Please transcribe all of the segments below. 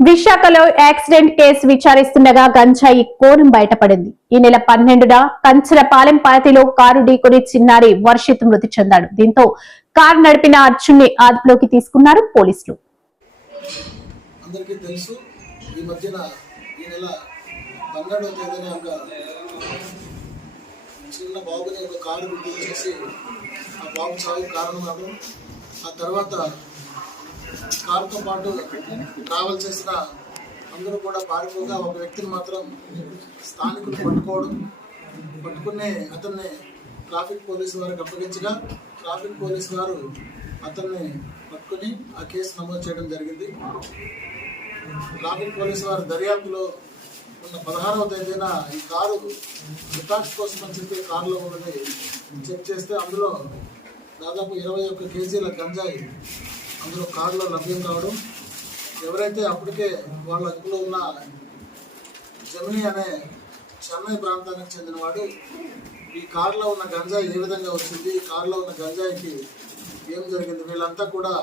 విశాఖలో accident case విచారిస్తుండగా గంజాయి కోణం బయటపడింది. ఈ నెల పన్నెండున కంచరపాలెం పాతిలో కారు ఢీకొని చిన్నారి వర్షిత్ మృతి చెందాడు. దీంతో కారు నడిపిన అర్జున్ని అదుపులోకి తీసుకున్నారు పోలీసులు. అందరికీ తెలుసు ఈ మధ్యన ఈ నెల పన్నెండవ తేదీన ఒక చిన్న బాబుని ఒక కారు ఆ బాబు చావు కారణం ఆ తర్వాత కారుతో పాటు ట్రావెల్ చేసిన అందరూ కూడా పారిపోగా ఒక వ్యక్తిని మాత్రం స్థానికులు పట్టుకోవడం పట్టుకుని అతన్ని ట్రాఫిక్ పోలీసు వారికి అప్పగించగా ట్రాఫిక్ పోలీసు వారు అతన్ని పట్టుకుని ఆ కేసు నమోదు చేయడం జరిగింది. ట్రాఫిక్ పోలీసు వారి దర్యాప్తులో ఉన్న పదహారవ తేదీన ఈ కారు రికార్డ్స్ కోసం అని చెప్పి కారులో ఉన్నది చెక్ చేస్తే అందులో దాదాపు ఇరవై ఒక్క కేజీల గంజాయి అందులో కారులో లభ్యం కావడం ఎవరైతే అప్పటికే వాళ్ళ అదుపులో ఉన్న జమిని అనే చెన్నై ప్రాంతానికి చెందినవాడు ఈ కారులో ఉన్న గంజాయి ఏ విధంగా వచ్చింది ఈ కారులో ఉన్న గంజాయికి ఏం జరిగింది వీళ్ళంతా కూడా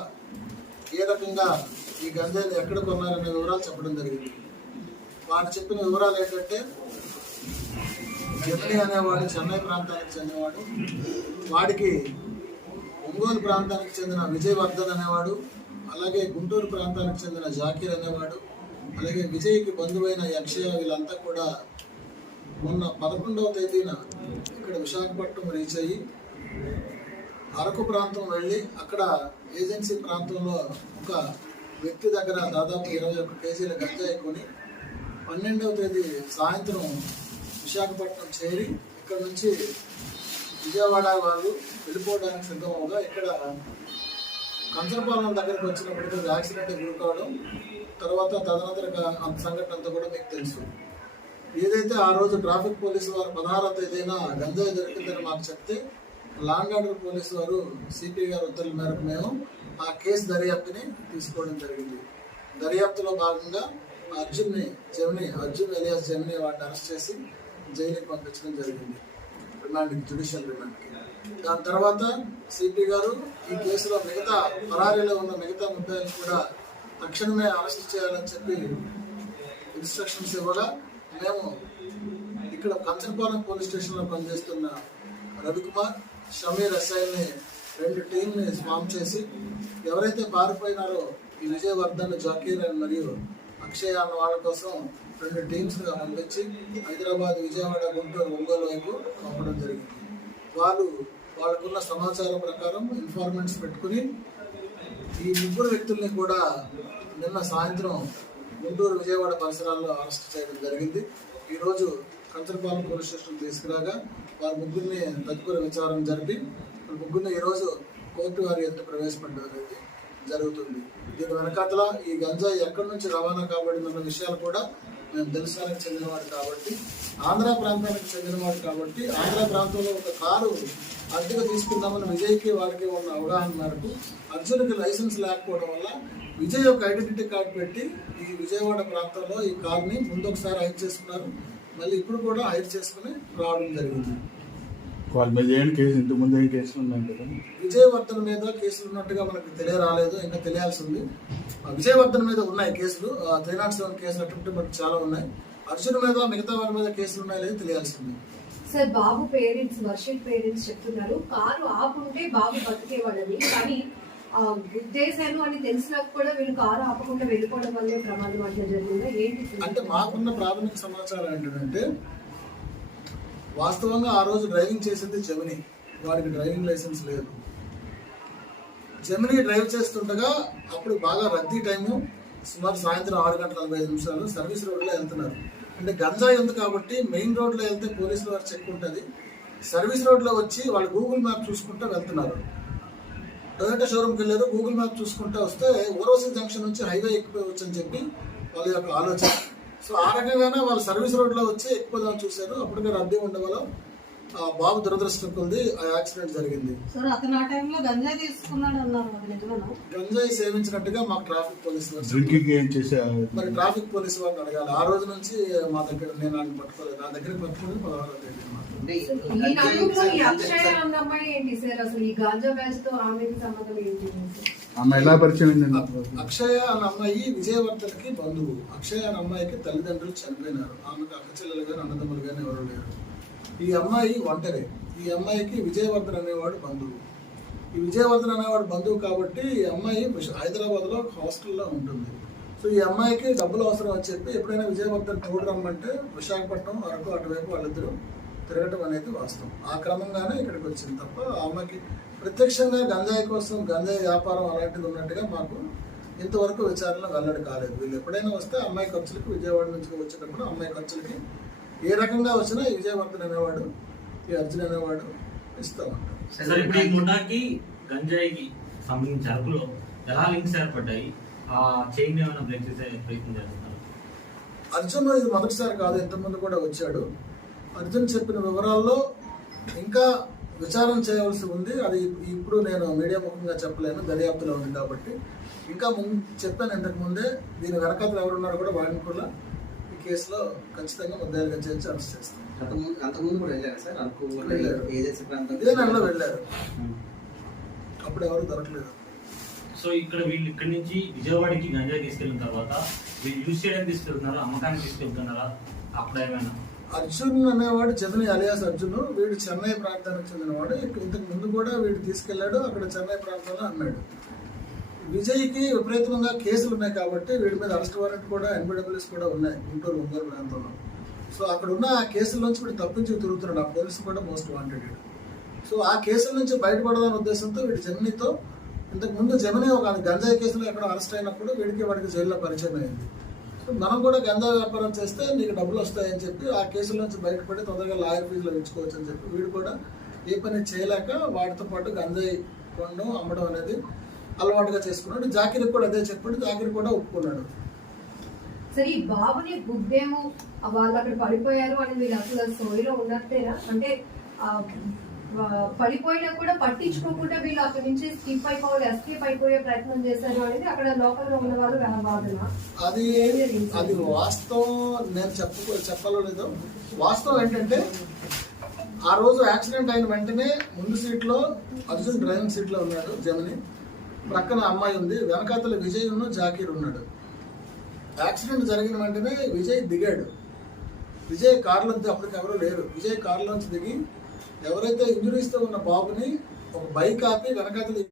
ఏ రకంగా ఈ గంజాయిని ఎక్కడ కొన్నారనే వివరాలు చెప్పడం జరిగింది. వాడు చెప్పిన వివరాలు ఏంటంటే జమిని అనేవాడు చెన్నై ప్రాంతానికి చెందినవాడు వాడికి ఒంగోలు ప్రాంతానికి చెందిన విజయవర్ధన్ అనేవాడు అలాగే గుంటూరు ప్రాంతానికి చెందిన జాకీర్ అనేవాడు అలాగే విజయ్కి బంధువైన యక్షయ వీళ్ళంతా కూడా మొన్న పదకొండవ తేదీన ఇక్కడ విశాఖపట్నం రీచ్ అయ్యి అరకు ప్రాంతం వెళ్ళి అక్కడ ఏజెన్సీ ప్రాంతంలో ఒక వ్యక్తి దగ్గర దాదాపు ఇరవై ఒక్క కేజీల గంజాయి కొని పన్నెండవ తేదీ సాయంత్రం విశాఖపట్నం చేరి ఇక్కడ నుంచి విజయవాడ వాళ్ళు వెళ్ళిపోవడానికి సిద్ధమవుగా ఇక్కడ కంచనపాలన దగ్గరికి వచ్చినప్పటికీ యాక్సిడెంట్ గురి కావడం తర్వాత తదనంతర అంత సంఘటన అంతా కూడా మీకు తెలుసు. ఏదైతే ఆ రోజు ట్రాఫిక్ పోలీసు వారు పదహారవ తేదీన గంజాయి దొరికిందని మాకు చెప్తే లాంగ్ ఆర్డర్ పోలీసు వారు సిపి గారు ఉత్తర్వుల మేరకు మేము ఆ కేసు దర్యాప్తుని తీసుకోవడం జరిగింది. దర్యాప్తులో భాగంగా అర్జున్ని జమిని అర్జున్ ఎలియాస్ జమిని వాటిని అరెస్ట్ చేసి జైలుకి పంపించడం జరిగింది. రిమాండ్కి జ్యుడిషియల్ రిమాండ్కి. దాని తర్వాత సిపి గారు ఈ కేసులో మిగతా పరారీలో ఉన్న మిగతా ముద్దాయిలు కూడా తక్షణమే అరెస్ట్ చేయాలని చెప్పి ఇన్స్ట్రక్షన్స్ ఇవ్వగా మేము ఇక్కడ కంచనపాలెం పోలీస్ స్టేషన్లో పనిచేస్తున్న రవికుమార్ షమీర్ ఎస్ఐని రెండు టీంని ఫామ్ చేసి ఎవరైతే పారిపోయినారో ఈ విజయవర్ధన్ జాకీర్ అండ్ మరియు అక్షయ అన్న వాళ్ళ కోసం రెండు టీమ్స్గా పంపించి హైదరాబాద్ విజయవాడ గుంటూరు ఒంగోలు వైపు పంపడం జరిగింది. వాళ్ళు వాళ్ళకున్న సమాచారం ప్రకారం ఇన్ఫార్మెంట్స్ పెట్టుకుని ఈ ముగ్గురు వ్యక్తుల్ని కూడా నిన్న సాయంత్రం గుంటూరు విజయవాడ పరిసరాల్లో అరెస్ట్ చేయడం జరిగింది. ఈరోజు కంచరపాలెం పోలీస్ స్టేషన్ తీసుకురాగా వారి ముగ్గురిని తదుపరి విచారణ జరిపి ముగ్గురిని ఈరోజు కోర్టు వారి ఎదుట ప్రవేశపెట్టడం అనేది జరుగుతుంది. దీని వెనకాతల ఈ గంజాయి ఎక్కడి నుంచి రవాణా కాబడిందన్న విషయాలు కూడా మేము తెలుసానికి చెందినవాడు కాబట్టి ఆంధ్ర ప్రాంతానికి చెందినవాడు కాబట్టి ఆంధ్ర ప్రాంతంలో ఒక కారు అద్దెకు తీసుకుందామని విజయ్కి వాళ్ళకి ఉన్న అవగాహన మేరకు అర్జున్కి లైసెన్స్ లేకపోవడం వల్ల విజయ్ యొక్క ఐడెంటిటీ కార్డు పెట్టి ఈ విజయవాడ ప్రాంతంలో ఈ కార్ని ముందు ఒకసారి హైర్ చేసుకున్నారు. మళ్ళీ ఇప్పుడు కూడా హైర్ చేసుకుని రావడం జరిగింది. వాళ్ళ మీద ఏం కేసు ఇంతకు ముందు ఏం కేసులు ఉన్నాయి కదా విజయవర్ధన్ మీద కేసులు ఉన్నట్టుగా మనకు తెలియరాలేదు ఇంకా తెలియాల్సి ఉంది. ఆ విజయవర్ధన్ మీద ఉన్నాయి కేసులు. త్రీ నాట్ సెవెన్ కేసులు అటువంటి మనకు చాలా ఉన్నాయి. అర్జున్ మీద మిగతా వారి మీద కేసులు ఉన్నాయో లేదో తెలియాల్సి ఉంది. సార్ బాబు పేరెంట్స్ వర్షిత్ పేరెంట్స్ చెప్తున్నారు కారు ఆపుంటే బాబు బతికేవాడని కానీ ఆ, గుద్దేశాను అని తెలిసినాక కూడా వీళ్ళు కారు ఆపకుండా వెళ్ళిపోవడం వల్లే ప్రమాదం అట్లా జరిగిందా? ఏంటి? అంటే మాకున్న ప్రాథమిక సమాచారం ఏంటంటే వాస్తవంగా ఆ రోజు డ్రైవింగ్ చేసింది జమిని. వాడికి డ్రైవింగ్ లైసెన్స్ లేదు. జమిని డ్రైవ్ చేస్తుండగా అప్పుడు బాగా రద్దీ టైము. సుమారు సాయంత్రం ఆరు గంటల నలభై ఐదు నిమిషాలు సర్వీస్ రోడ్లో వెళ్తున్నారు. అంటే గంజాయి ఉంది కాబట్టి మెయిన్ రోడ్లో వెళ్తే పోలీసుల వారు చెక్ ఉంటుంది. సర్వీస్ రోడ్లో వచ్చి వాళ్ళు గూగుల్ మ్యాప్ చూసుకుంటూ వెళ్తున్నారు. టొయోటా షోరూమ్కి వెళ్ళారు గూగుల్ మ్యాప్ చూసుకుంటూ వస్తే ఓరోసి జంక్షన్ నుంచి హైవే ఎక్కిపోవచ్చు అని చెప్పి వాళ్ళ యొక్క ఆలోచన. సో ఆ రకంగానే వాళ్ళు సర్వీస్ రోడ్లో వచ్చి ఎక్కుపోదామని చూశారు. అప్పటికే రద్దీ ఉండడం వల్ల ఆ బాబు దురదృష్టం కొద్ది ఆ యాక్సిడెంట్ జరిగింది. సార్ అతను ఆ టైంలో గంజాయి తీసుకున్నాడు అన్నారు గంజాయి సేవించినట్టుగా మాకు ట్రాఫిక్ పోలీసు డ్రింకింగ్ ఏం చేసే మరి ట్రాఫిక్ పోలీసు వారిని అడగాలి. ఆ రోజు నుంచి మా దగ్గర నేను ఆయన పట్టుకోలేదు. నా దగ్గర పట్టుకుని పదహారో తేదీ మాత్రం ఈ నలుగురిలో ఈ అక్షయ అన్న అమ్మాయి ఏంటి సార్? అసలు ఈ గాంజా బ్యాచ్తో ఆమెకి సంబంధం ఏంటి? అమ్మాయి ఎలా పరిచయం అయిందండి అక్షయ అనే అమ్మాయి విజయవర్ధన్కి బంధువు. అక్షయ అనే అమ్మాయికి తల్లిదండ్రులు చనిపోయినారు. ఆమెకు అక్కచెల్లెలు కానీ అన్నదమ్ములు కానీ ఎవరు లేరు. ఈ అమ్మాయి ఒంటరి. ఈ అమ్మాయికి విజయవర్ధన్ అనేవాడు బంధువు. ఈ విజయవర్ధన్ అనేవాడు బంధువు కాబట్టి ఈ అమ్మాయి హైదరాబాద్లో ఒక హాస్టల్లో ఉంటుంది. సో ఈ అమ్మాయికి డబ్బులు అవసరం అని చెప్పి ఎప్పుడైనా విజయవర్ధన్ తోడు రమ్మంటే విశాఖపట్నం అరకు అటువైపు వాళ్ళిద్దరూ తిరగటం అనేది వాస్తవం. ఆ క్రమంగానే ఇక్కడికి వచ్చింది తప్ప ఆ అమ్మాయికి ప్రత్యక్షంగా గంజాయి కోసం గంజాయి వ్యాపారం అలాంటిది ఉన్నట్టుగా మాకు ఇంతవరకు విచారణ వెల్లడి కాలేదు. వీళ్ళు ఎప్పుడైనా వస్తే అమ్మాయి ఖర్చులకి విజయవాడ నుంచి వచ్చేటప్పుడు అమ్మాయి ఖర్చులకి ఏ రకంగా వచ్చినా విజయవర్ధన్ అనేవాడు ఈ అర్జున్ అనేవాడు ఇస్తూ ఉంటాడు గంజాయికి సంబంధించి అరకులో ఎలా లింక్స్ ఏర్పడ్డాయి? ఆ చైన్ ఏమైనా బ్రేక్ చేసే ప్రయత్నం చేస్తున్నారు అర్జున్ ఇది మొదటిసారి కాదు ఇంతకుముందు కూడా వచ్చాడు. అర్జున్ చెప్పిన వివరాల్లో ఇంకా విచారణ చేయవలసి ఉంది. అది ఇప్పుడు నేను మీడియా ముఖంగా చెప్పలేను దర్యాప్తులో ఉంది కాబట్టి. ఇంకా ముందు చెప్పాను ఇంతకు ముందే దీని వెనకాతలు ఎవరున్నారో కూడా వాడిని కూడా ఈ కేసులో ఖచ్చితంగా ముద్దాయిలుగా చేర్చి అరెస్ట్ చేస్తాం. అంతకుముందు అంతకుముందు కూడా వెళ్ళారు సార్? అరకు వెళ్ళారు. ఏజెన్సీ ప్రాంతం? ఇదే నెలలో వెళ్ళారు. అప్పుడు ఎవరు దొరకలేదు. సో ఇక్కడ వీళ్ళు ఇక్కడ నుంచి విజయవాడకి గంజాయి తీసుకెళ్ళిన తర్వాత వీళ్ళు యూజ్ చేయడానికి తీసుకెళ్తున్నారా అమ్మకానికి తీసుకెళ్తున్నారా? అప్పుడు ఏమైనా అర్జున్ అనేవాడు జమిని అలియాస్ అర్జున్ వీడు చెన్నై ప్రాంతానికి చెందినవాడు. ఇంతకు ముందు కూడా వీడు తీసుకెళ్ళాడు అక్కడ చెన్నై ప్రాంతంలో అన్నాడు. విజయ్కి విపరీతంగా కేసులు ఉన్నాయి కాబట్టి వీడి మీద అరెస్ట్ వారెంట్ కూడా ఎన్బిడబ్ల్యూస్ కూడా ఉన్నాయి గుంటూరు ఒంగోలు ప్రాంతంలో. సో అక్కడ ఉన్న ఆ కేసుల నుంచి వీడు తప్పించి తిరుగుతున్నాడు. ఆ పోలీసు కూడా మోస్ట్ వాంటెడ్. సో ఆ కేసుల నుంచి బయటపడదాని ఉద్దేశంతో వీడు జమినితో ఇంతకు ముందు జమిని ఒక గంజాయి కేసులో ఎక్కడో అరెస్ట్ అయినప్పుడు వీడికి వాడికి జైల్లో పరిచయం అయింది. మనం కూడా గంజా వ్యాపారం చేస్తే నీకు డబ్బులు వస్తాయని చెప్పి ఆ కేసుల నుంచి బయటపడి తొందరగా లాయర్ ఫీజులు పెంచుకోవచ్చు అని చెప్పి వీడు కూడా ఏ పని చేయలేక వాటితో పాటు గంజాయి కొనడం అమ్మడం అనేది అలవాటుగా చేసుకున్నాడు. జాకిరి కూడా అదే చెప్పాడు. జాకిరి కూడా ఒప్పుకున్నాడు. సరే ఈ బాబుని బుద్ధేమో వాళ్ళు అక్కడ పడిపోయారు అని మీరు అసలు సోయిలో ఉన్నట్టేనా? అంటే పడిపోయినా కూడా పట్టించుకోకుండా వీళ్ళు అక్కడి నుంచి స్కిప్ అయిపోవాలి ఎస్కేప్ అయిపోయే ప్రయత్నం చేశారు అనేది అక్కడ లోకల్లో ఉన్న వాళ్ళు వాదన అది అది వాస్తవం నేను చెప్ప చెప్పాలో లేదో? వాస్తవం ఏంటంటే ఆ రోజు యాక్సిడెంట్ అయిన వెంటనే ముందు సీట్లో అర్జున్ డ్రైవింగ్ సీట్లో ఉన్నాడు జమిని ప్రక్కన అమ్మాయి ఉంది వెనకాతల విజయ్ ఉన్న జాకీర్ ఉన్నాడు. యాక్సిడెంట్ జరిగిన వెంటనే విజయ్ దిగాడు. విజయ్ కార్లో అప్పటికి ఎవరు లేరు. విజయ్ కార్లోంచి దిగి ఎవరైతే ఇంజురీస్తో ఉన్న బాబుని ఒక బైక్ ఆపి వెనకాతల